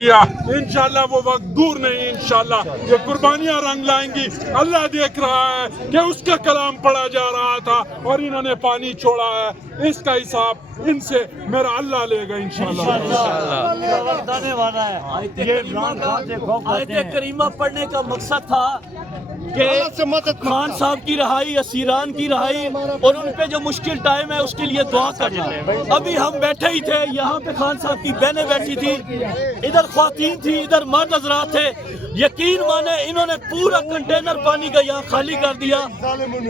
इंशाल्लाह वो वक्त दूर नहीं, इंशाल्लाह ये कुर्बानियां रंग लाएंगी। अल्लाह देख रहा है कि उसका कलाम पढ़ा जा रहा था और इन्होंने पानी छोड़ा है, इसका हिसाब इनसे मेरा अल्लाह लेगा इंशाल्लाह। आयत करीमा पढ़ने का मकसद था कि खान साहब की रहाई, असीरान की रहाई और उन पे जो मुश्किल टाइम है उसके लिए दुआ करना। अभी हम बैठे ही थे, यहाँ पे खान साहब की बहनें बैठी थी, इधर ख्वातीन थी, इधर मर्द हजरात थे। यकीन माने इन्होंने पूरा कंटेनर पानी का यहाँ खाली कर दिया।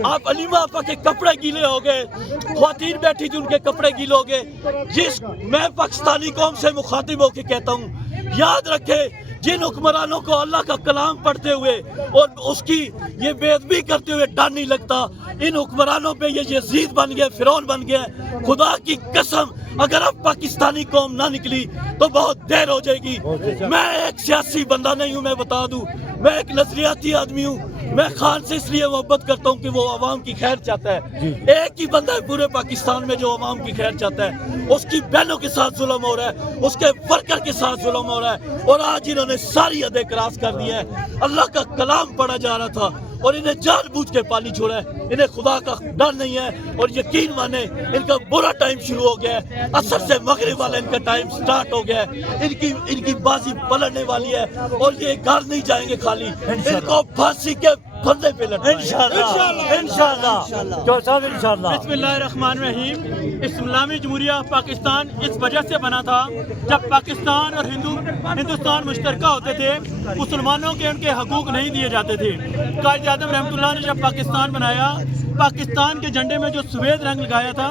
आप अलीमा आपा के कपड़े गीले हो गए, ख्वातीन बैठी थी उनके कपड़े गीले हो गए। मैं पाकिस्तानी कौम से मुखातिब होकर कहता हूँ, याद रखे जिन हुक्मरानों को अल्लाह का कलाम पढ़ते हुए और उसकी ये बेअदबी करते हुए डर नहीं लगता, इन हुक्मरानों पे ये यजीद बन गए, फिरौन बन गए। खुदा की कसम अगर अब पाकिस्तानी कौम ना निकली तो बहुत देर हो जाएगी। मैं एक सियासी बंदा नहीं हूँ, मैं बता दूँ, मैं एक नजरियाती आदमी हूँ। मैं खान से इसलिए मोहब्बत करता हूँ कि वो आवाम की खैर चाहता है। एक ही बंदा है पूरे पाकिस्तान में जो आवाम की खैर चाहता है। उसकी बहनों के साथ जुल्म हो रहा है, उसके वर्कर के साथ जुल्म हो रहा है और आज इन्होंने सारी हदें क्रॉस कर दी है। अल्लाह का कलाम पढ़ा जा रहा था और इन्हें जानबूझ के पानी छोड़ा है। इन्हें खुदा का डर नहीं है और यकीन माने इनका बुरा टाइम शुरू हो गया है। असर से मगरिब वाला इनका टाइम स्टार्ट हो गया है। इनकी बाजी पलटने वाली है और ये घर नहीं जाएंगे खाली, इनको फांसी के फंदे पे लटकाएंगे इंशाल्लाह। बिस्मिल्लाहिर्रहमानिर्रहीम। इस्लामी जमहूरिया पाकिस्तान इस वजह से बना था, जब पाकिस्तान और हिंदुस्तान मुश्तरका होते थे, मुसलमानों के उनके हकूक नहीं दिए जाते थे। कायद आज़म रहमतुल्लाह ने जब पाकिस्तान बनाया, पाकिस्तान के झंडे में जो सफ़ेद रंग लगाया था,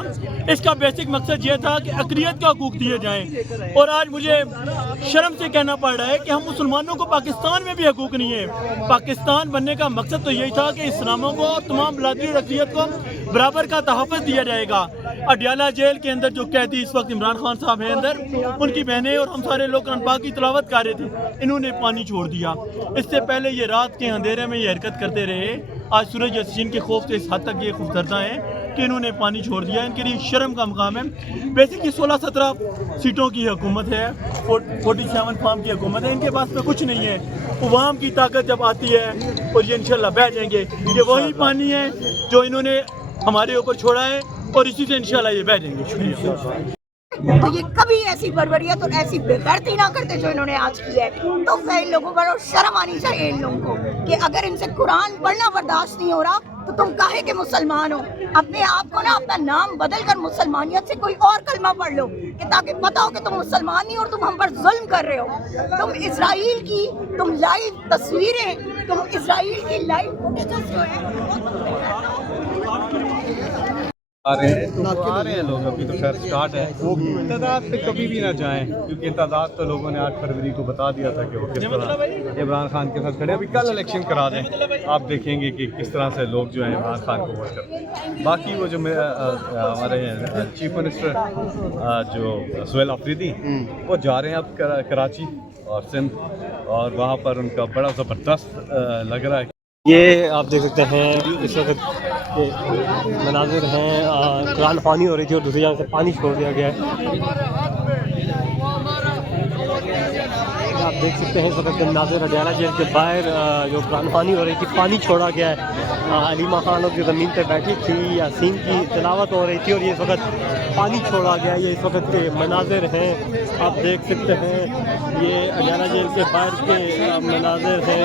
इसका बेसिक मकसद ये था कि अक़लियत के हकूक दिए जाएं। और आज मुझे शर्म से कहना पड़ रहा है कि हम मुसलमानों को पाकिस्तान में भी हकूक नहीं है। पाकिस्तान बनने का मकसद तो यही था कि इस्लामों को और तमाम बिरादरी और अक़लियत को बराबर का तहफ़्फ़ुज़ दिया जाएगा। अडयाला जेल के अंदर जो कैदी इस वक्त इमरान खान साहब हैं अंदर, उनकी बहनें और हम सारे लोग कुरान पाक की तिलावत कर रहे थे, इन्होंने पानी छोड़ दिया। इससे पहले ये रात के अंधेरे में ये हरकत करते रहे। आज सूरज यासीन के खौफ से इस हद तक ये खौफजदा हैं कि इन्होंने पानी छोड़ दिया। इनके लिए शर्म का मुकाम है। बेसिकली 16-17 सीटों की हुकूमत है, 47 फार्म की हुकूमत है। इनके पास में कुछ नहीं है। अवाम की ताकत जब आती है और ये इंशाल्लाह बह जाएंगे। ये वही पानी है जो इन्होंने हमारे ऊपर छोड़ा है और इसी से इंशाल्लाह ये बह जाएंगे। शुक्रिया। तो ये कभी ऐसी बर्बरियत और ऐसी बेगैरती ना करते जो इन्होंने आज की है। तो इन लोगों पर शर्म आनी चाहिए इन लोगों को कि अगर इनसे कुरान पढ़ना बर्दाश्त नहीं हो रहा तो तुम काहे के मुसलमान हो। अपने आप को ना अपना नाम बदल कर मुसलमानियत से कोई और कलमा पढ़ लो कि ताकि पता हो कि तुम मुसलमान नहीं और तुम हम पर जुल्म कर रहे हो। तुम इजराइल की तुम लाइव तस्वीरें, तुम इजराइल की लाइव फुटेजेस जो है आ रहे हैं लोग। अभी तो खैर स्टार्ट है, तादाद पे कभी भी ना जाएं क्योंकि तादाद तो लोगों ने 8 फरवरी को बता दिया था कि वो किस तरह इमरान खान के साथ खड़े। अभी कल इलेक्शन करा दें, आप देखेंगे कि किस तरह से लोग जो हैं इमरान खान को वोट करते हैं। बाकी वो जो हमारे चीफ मिनिस्टर जो सुहेल अफरीदी, वो जा रहे हैं अब कराची और सिंध, और वहाँ पर उनका बड़ा ज़बरदस्त लग रहा है। ये आप देख सकते हैं इस वक्त मनाजिर हैं, कुरान ख़वानी हो रही थी और दूसरी जगह से पानी छोड़ दिया गया है। आप देख सकते हैं इस वक्त नाज़िर अडयाला जेल के बाहर जो कुरान ख़वानी हो रही थी, पानी छोड़ा गया है। अलीमा खान लोग जो ज़मीन पे बैठी थी, यासीन की तिलावत हो रही थी और ये इस वक्त पानी छोड़ा गया। ये इस वक्त के मनाजिर हैं, आप देख सकते हैं। ये अडयाला जेल के बाहर के मनाजिर हैं,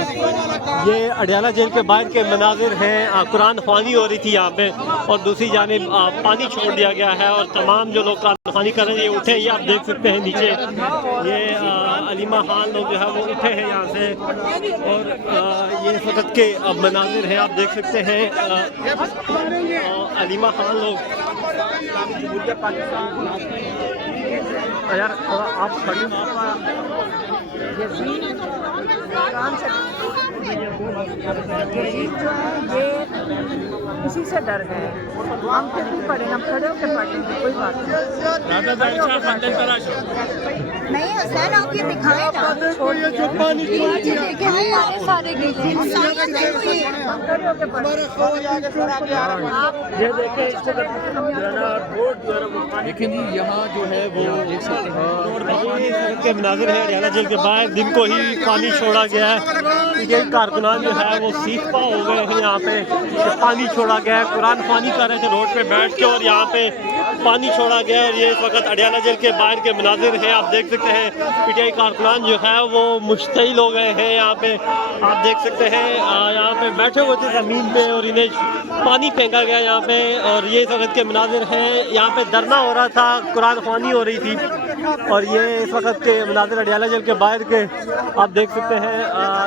ये अडयाला जेल के बाहर के मनाजिर हैं। कुरान ख़वानी हो रही थी यहाँ पे और दूसरी जानिब पानी छोड़ दिया गया है और तमाम जो लोग कुरान ख़वानी कर रहे हैं ये उठे। ये आप देख सकते हैं नीचे ये अलीमा खान लोग जो है वो उठे हैं यहाँ से और ये इस वक्त के मनाजिर हैं, आप देख सकते हैं। अलीमा खान लोग यार आप खड़ी जो है ये इसी से डर गए। हम फिर भी पढ़े, हम खड़े होकर पढ़ेंगे, कोई बात नहीं। नहीं हसनैन, आप ये दिखाएं ना, सारे गीले लेकिन जी यहाँ जो है वो के मनाजिर है अडियाला जेल के बाहर दिन को ही पानी छोड़ा गया है। ये कारकुनान जो है वो सीखपा हो गए हैं यहाँ पे, पानी छोड़ा गया है। कुरान पानी कर रहे थे रोड पे बैठ के और यहाँ पे पानी छोड़ा गया है। और ये इस वक्त अडियाला जेल के बाहर के मनाजिर हैं, आप देख सकते हैं। पीटीआई कारकुनान जो है वो मुश्तइल हो गए हैं यहाँ पे, आप देख सकते हैं। यहाँ पे बैठे हुए थे ज़मीन पे और इन्हें पानी फेंका गया यहाँ पे। और ये इस वक्त के मनाजिर हैं, यहाँ पे धरना हो रहा था, कुरान ख्वानी हो रही थी। और ये इस वक्त के मनाजिर अडियाला जेल के बाहर के आप देख सकते हैं।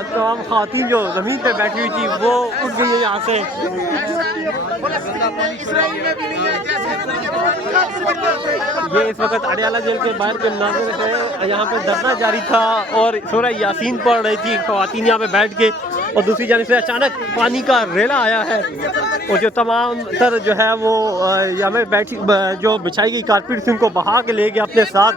तमाम ख़वातीन जो ज़मीन पे बैठी हुई थी वो उठ गई है यहाँ से। ये इस वक्त अडियाला जेल के बाहर के मनाजिर हैं, यहाँ पे धरना जारी था और सूरह यासीन पढ़ रही थी ख़वातीन यहाँ पे बैठ के। और दूसरी जानिब से अचानक पानी का रेला आया है और जो तमाम तर जो है वो यहाँ पे बैठी जो बिछाई गई कारपेट थी उनको बहा के ले गया अपने साथ।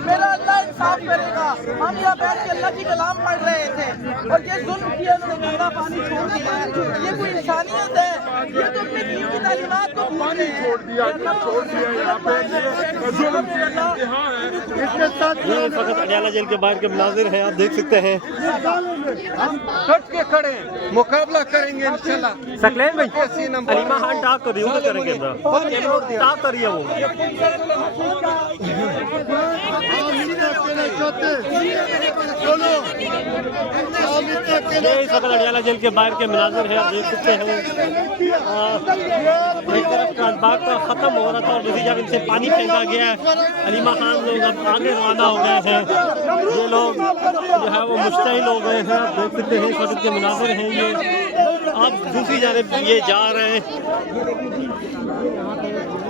मेरा अल्लाह इंसाफ करेगा। हम यहाँ बैठ के अल्लाह की कलाम पढ़ रहे थे और ये जुल्म किया, उन्होंने गंदा पानी छोड़ दिया है। ये कोई इंसानियत है? ये तो अपने दीन की तालीमात को भूल गए हैं। ये इस वक्त अडियाला जेल के बाहर के मनाजिर हैं, आप देख सकते हैं। डट के खड़े मुकाबला करेंगे इंशाल्लाह। सकलैन भाई अलीमा खान टाक कर रही हूँ करेंगे टाक कर रही है वो। ये इस वक्त अडियाला जेल के बाहर के मनाजिर हैं, आप देख सकते हैं। एक तरफ बाग का ख़त्म हो रहा था और दूसरी जगह से पानी फेंका गया है। अलीमा खान लोग अब आगे रवाना हो गए हैं। ये लोग जो है वो मुश्तइल हो गए हैं, आप देख सकते हैं। इस वक्त के मनाजिर हैं ये, अब दूसरी जानिब ये जा रहे हैं।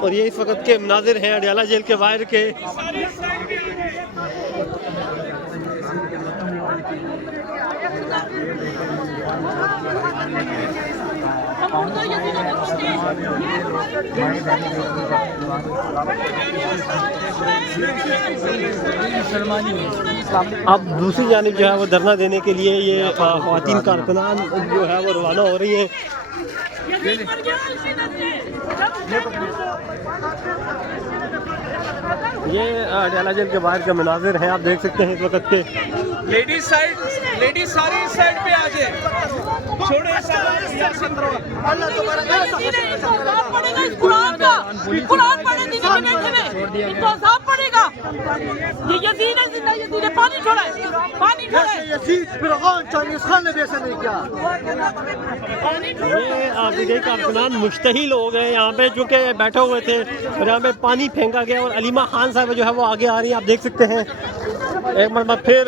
और ये इस वक्त के मनाजिर हैं अडियाला जेल के बाहर के। अब दूसरी जानिब जो है वो धरना देने के लिए ये ख़वातीन कारकुनान जो है वो रवाना हो रही है। ये अडियाला जेल के बाहर के मनाजिर हैं, आप देख सकते हैं इस वक्त के। लेडीज सारी इस साइड पे आ जाए, छोड़े पड़ेगा इस कुरान का, कुरान पढ़े दिन में बैठे में इनको अज़ाब पड़ेगा। ये यजीद है, जिंदा यजीद है, पानी छोड़ा है, पानी छोड़ा है। यजीद फिरौन चंगिस खान ने भी ऐसा नहीं किया। ये आपके कारकुनान मुश्तहिल हो गए यहाँ पे, चूँकि बैठे हुए थे और यहाँ पे पानी फेंका गया। और अलीमा खान साहब जो है वो आगे आ रही हैं, आप देख सकते हैं। एक मरतबा फिर